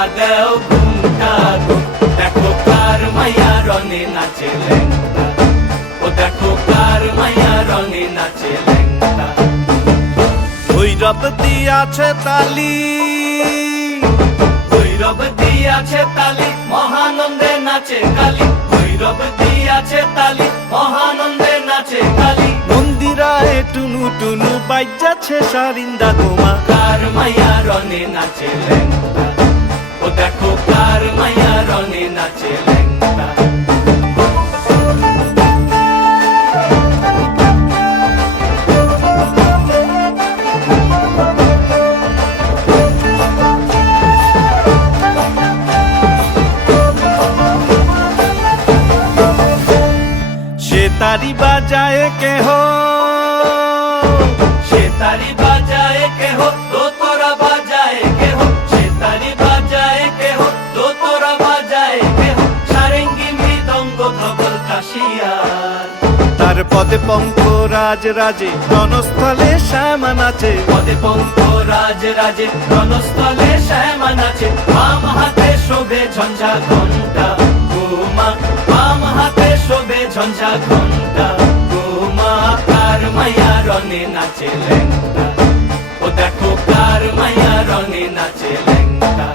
মাইয়া দেও ঘুমটা গো, দেখো কার মাইয়া রঙে নাচে ল্যাংটা, ও দেখো কার মাইয়া রঙে নাচে ল্যাংটা। ভৈরব দিয়াছে তালি, ভৈরব দিয়াছে তালি, মহানন্দে নাচে কালী, ভৈরব দিয়াছে তালি, মহানন্দে নাচে কালী। মন্দিরায় টুনু টুনু বাজ্যাছে সারিন্দা গোমা, কার মাইয়া রঙে নাচে ল্যাংটা, ও দেখো কার মাইয়া রঙে নাচে ল্যাংটা। সে তারি বাজায় কেহ, সে তারি বাজায় কেহ, দোতরা বাজায় কেহ, সে তারি বাজায় কেহ, দোতরা বাজায় কেহ, সারেঙ্গি মৃদঙ্গ ধবল কাশিয়ার। তার পদে পঙ্ক রাজ রাজে রণস্থলে শ্যামা নাচে, পদে পঙ্ক রাজ রাজে রণস্থলে শ্যামা নাচে। বাম হাতে শোভে ঝঞ্ঝা ঘণ্টা গোমা, বাম হাতে শোভে ঝঞ্ঝা ঘণ্টা গোমা। কার মাইয়া রঙে নাচে ল্যাংটা, ও দেখো কার মাইয়া রঙে নাচে ল্যাংটা।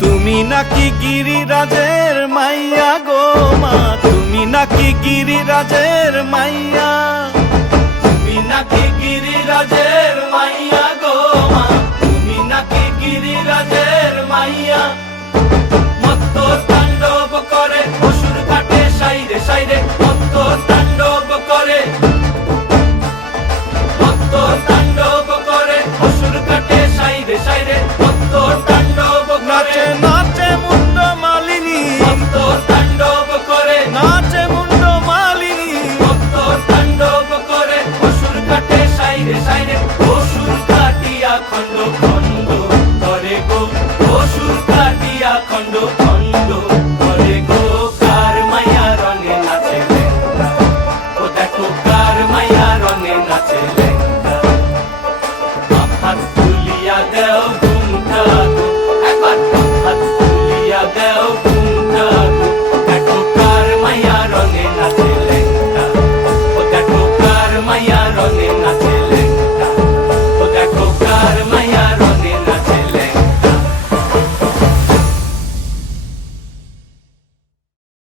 তুমি নাকি গিরিরাজের মাইয়া গো মা, তুমি নাকি গিরিরাজের মাইয়া, তুমি নাকি গিরিরাজের মাইয়া গো মা, তুমি নাকি গিরিরাজের মাইয়া। মত্ত তাণ্ডব করে অসুর কাটে সাইরে সাইরে, মত্ত তাণ্ডব করে, মত্ত তাণ্ডব করে অসুর কাটে সাইরে সাইরে, মত্ত তাণ্ডব করে, নাচে নাচে মুন্ড মালিনী, মত্ত তাণ্ডব করে, নাচে মুন্ড মালিনী। মত্ত তাণ্ডব করে অসুর কাটে সাইরে সাইরে, অসুর কাটিয়া খণ্ড খণ্ড